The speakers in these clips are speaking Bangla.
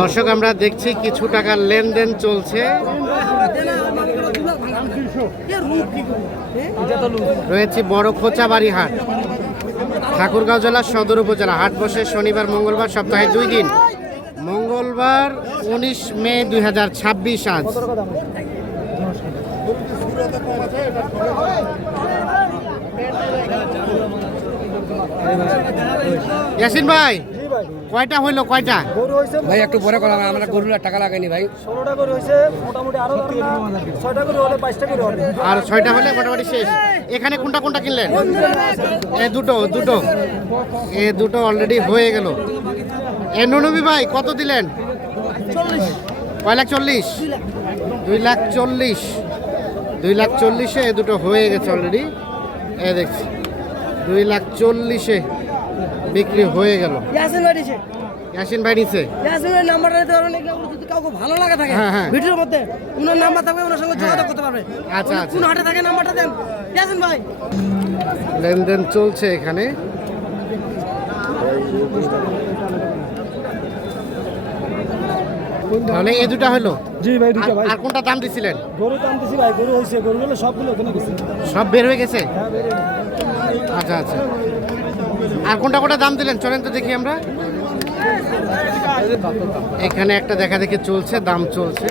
দর্শক আমরা দেখছি কিছু টাকার লেনদেন চলছে। রয়েছে বড় খোঁচাবাড়ি হাট, ঠাকুরগাঁও জেলার সদর উপজেলা। হাট বসে শনিবার মঙ্গলবার, সপ্তাহে 2 দিন। মঙ্গলবার 19 মে 2026 আজ। ইয়াসিন ভাই, কয়টা হইলো? কয়টা গরু হইছে ভাই? একটু পরে কথা, আমরা গরুর টাকা লাগাইনি ভাই। 16টা গরু হইছে মোটামুটি, আরো 6টা গরু হলে 22টা গরু হবে। আর 6টা হলে মোটামুটি শেষ। এখানে কোনটা কোনটা কিনলেন? এই দুটো এই দুটো অলরেডি হয়ে গেল। এ নুনবি ভাই কত দিলেন? 40 2,40,000 2,40,000 এ দুটো হয়ে গেছে অলরেডি। এ দেখছি 2,40,000 বিক্রি হয়ে গেল। ইয়াসিন ভাই নিচে নাম্বারটা দিতে পারবেন, যদি কাউকে ভালো লাগা থাকে ভিডিওর মধ্যে ওনার নাম্বার থাকবে, ওনার সঙ্গে যোগাযোগ করতে পারবে। আচ্ছা, কোন হাটে থাকে নাম্বারটা দেন ইয়াসিন ভাই। লেনদেন চলছে এখানে। তাহলে এই দুটো হলো। জি ভাই, দুটো ভাই। আর কোনটা দাম দিছিলেন? গরু দাম দিছি ভাই, গরু হইছে, গরুগুলো সবগুলো ওখানে গেছে, সব বের হয়ে গেছে। আচ্ছা আচ্ছা, আর কোনটা কোনটা দাম দিলেন চলেন তো দেখি আমরা। এখানে একটা দেখা দেখি চলছে, দাম চলছে।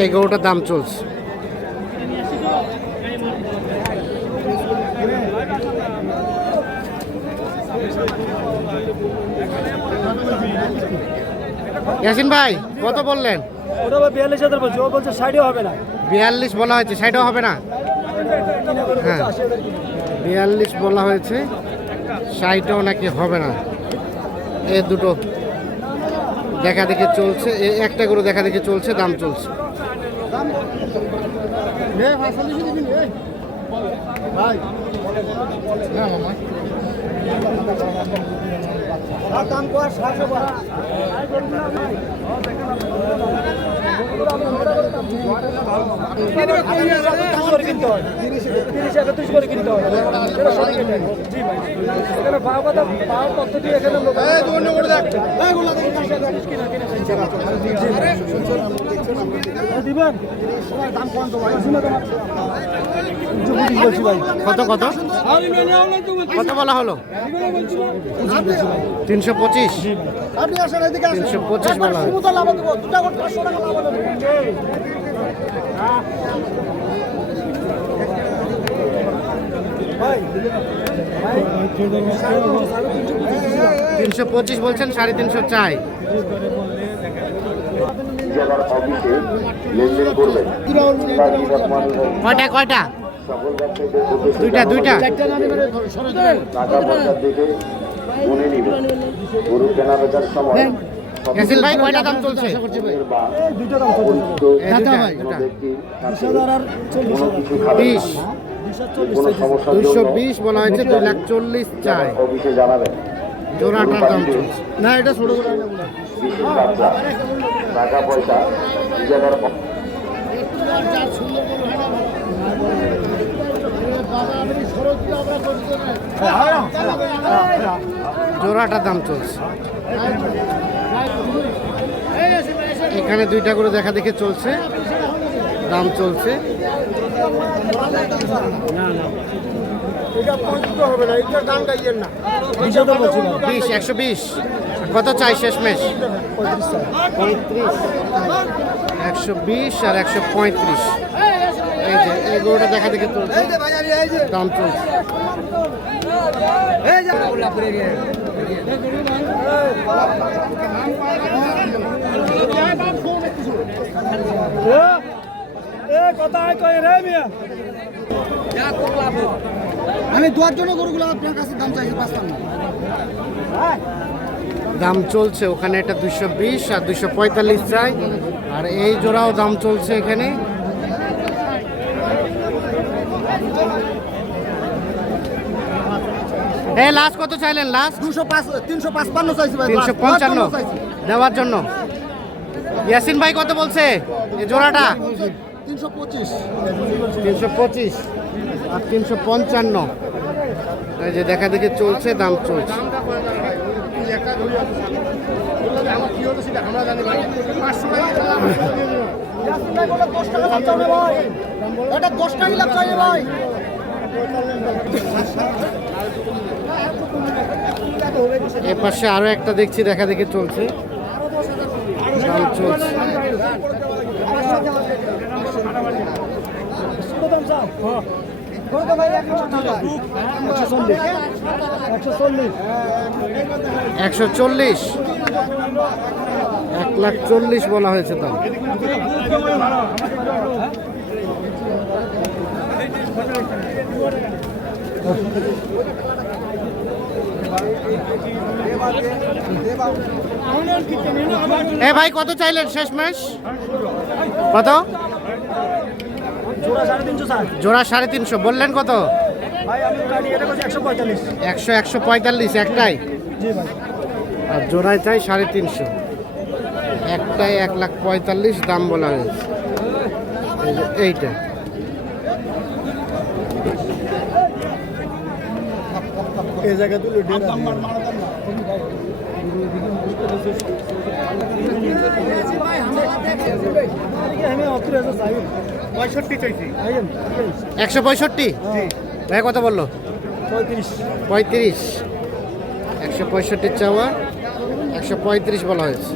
এই গরুটার দাম চলছে। ইয়াসিন ভাই কত বললেন? ওটা ভাই 42,000 বলছে, ও বলছে 60ও হবে না। 42 বলা হয়েছে, 60ও হবে না। হ্যাঁ 42 বলা হয়েছে, 60ও নাকি হবে না। এ দুটো দেখা দেখে চলছে, একটা করে দেখা দেখে চলছে, দাম চলছে। দাম কর 700 কর। কিনতে হয় 30-31 করে কিনতে হয়। এটা সঠিক এটা। জি ভাই, এখানে ভাও পদ্ধতি এখানে লোক অন্য করে দেখ দিবেন। দাম কম তো ভাই, কত কত কত বলা হলো? 325 325 বলা হলো। ভাই 325 বলছেন, 350 চাই। কয়টা কয়টা? দুইটা ইয়াসিন ভাই কয়টা দাম চলছে? 220 বলা হয়েছে, 2,40,000 চাই। জোড়াটার দাম চলছে না, এটা ছোট টাকা পয়সা জোড়াটার দাম চলছে। এখানে দুইটা করে দেখা দেখে চলছে, দাম চলছে। হবে না, 120 কত চাই শেষমেশ? 120 আর 135। এই যে এই গরুটা দেখা দেখে চলছে, দাম চলছে। আমি দুয়ার জন্য গরুগুলো আপনার কাছে দাম চাইছি, পাঁচতাম না। দাম চলছে ওখানে, এটা 220 আর 245 চাই। আর এই জোড়াও দাম চলছে এখানে। এই লাস্ট কত চাইলেন লাস্ট? 355 চাইছি ভাই। 355 দেওয়ার জন্য। ইয়াসিন ভাই কত বলছে এই জোড়াটা? 325 325 আর 355। এই যে দেখা দেখি চলছে, দাম চলছে। এটা 10 টাকা লাভ চাই ভাই। এ পাশে আরো একটা দেখছি, দেখা দেখি চলছে, দাম চলছে। কত ভাই? 140 1,40,000 বলা হয়েছে দাম। এ ভাই কত চাইলেন শেষ মাস? কত? জোড়া 350 স্যার। জোড়া 350 বললেন কত? ভাই আমি গাড়ি এটা করছি 145। 145 একটাই, জি ভাই। আর জোড়ায় চাই 350, একটাই 1,45,000 দাম বলা হয়েছে। এই যে এইটা এই জায়গা তুলে আমি 65 চাইছি। 165 ভাই কত বললো? 35 165 চাওয়া, 135 বলা হয়েছে।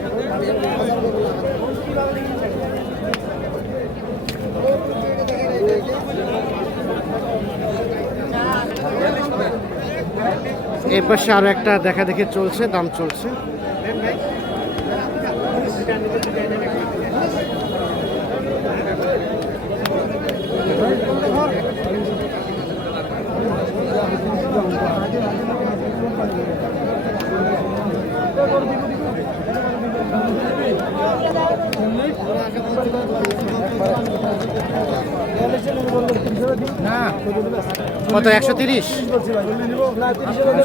এর পাশে আরো একটা দেখা দেখে চলছে, দাম চলছে। কত? 130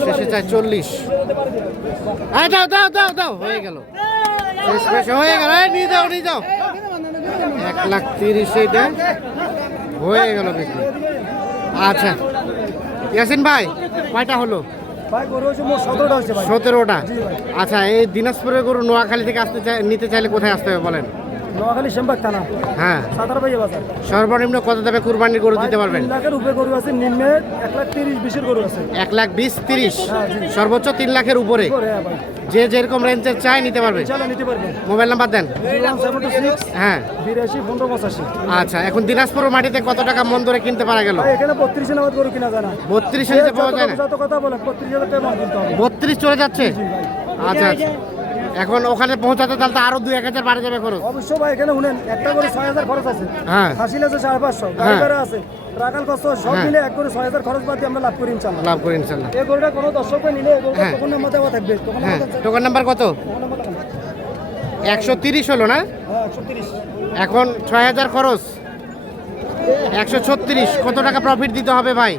শেষে চাই 40। দাও দাও দাও দাও, হয়ে গেল, শেষ পেশে হয়ে গেল। নিয়ে যাও নিয়ে যাও, 1,30,000 এইটা হয়ে গেল বিক্রি। আচ্ছা ইয়াসিন ভাই কয়টা হলো? ভাই গরু হচ্ছে মোট 17টা হচ্ছে ভাই। 17টা। জি ভাই। আচ্ছা এই দিনাজপুরের গরু নোয়াখালী থেকে নিতে চাইলে কোথায় আসতে হবে বলেন? নোয়াখালী শ্যামবাগ থানা, হ্যাঁ, সাতারবাইয়া বাজার। সর্বনিম্ন কত দামে কুরবানির গরু দিতে পারবেন? 3 লাখের উপরে গরু আছে, নিম্নে 1,30,000 20 গরু আছে। 1,20,30 হ্যাঁ, জি। সর্বোচ্চ 3 লাখের উপরে হ্যাঁ ভাই, যে যেরকম রেঞ্জের চাই নিতে পারবে। ইনশাআল্লাহ নিতে পারবেন। মোবাইল নাম্বার দেন। 01726 হ্যাঁ 82 15 85। আচ্ছা, এখন দিনাজপুর মাটিতে কত টাকা মন ধরে কিনতে পারা গেল? ভাই এখানে 32 নামাজ গরু কিনা যায় না। 32 নিচে পাওয়া যায় না? যত কথা বলেন 32,000 টাকা মাল কিনতে হবে। 32 চলে যাচ্ছে? জি ভাই। আচ্ছা আচ্ছা। এখন ওখানে পৌঁছাতে তাহলে তো আরো 2-1,000 বাড়ে যাবে খরচ। অবশ্যই ভাই এখানে শুনেন, একটা করে 6,000 খরচ আছে। হ্যাঁ হাসিল আছে 550, গাড়ি হ্যাঁ। ভাড়া আছে, রাখাল কষ্ট সব হ্যাঁ। মিলে এক করে 6,000 খরচ বাদ দিয়ে আমরা লাভ করি ইনশাআল্লাহ। লাভ করে ইনশাল্লাহ। এই গরুটা কোনো দর্শক ভাই নিলে এই গরুটা হ্যাঁ। তখন নাম্বার দেওয়া থাকবে, তখন হ্যাঁ, আমাদের টোকন নাম্বার কত? 130 হলো না? হ্যাঁ 130। এখন 6,000 খরচ, 136। কত টাকা প্রফিট দিতে হবে ভাই?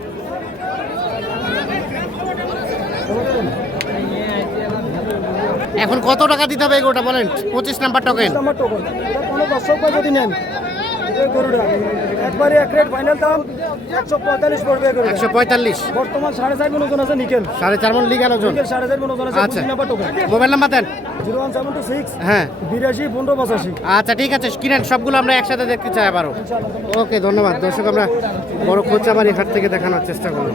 এখন কত টাকা দিতে হবে এগুলোটা বলেন? 25 নাম্বার টোকেন। নাম্বার টোকন এটা কোনো দর্শক ভাই যদি নেন এই গরুটা একবারে এক রেট ফাইনাল দাম 145 পড়বে এই গরুটা। 145। বর্তমান 4.5 মন ওজন আছে নিকেল। 4.5 মন লিগ্যাল ওজন। নিকেল 4.5 মন ওজন আছে। আচ্ছা। 25 নাম্বার টোকন মোবাইল নাম্বার দেন। 01726 হ্যাঁ 82 15 85। আচ্ছা ঠিক আছে, কিনেন, সবগুলো আমরা একসাথে দেখতে চাই আবারও। ইনশাআল্লাহ। ওকে ধন্যবাদ দর্শক, আমরা বড় খোঁচাবাড়ি হাট থেকে দেখানোর চেষ্টা করব।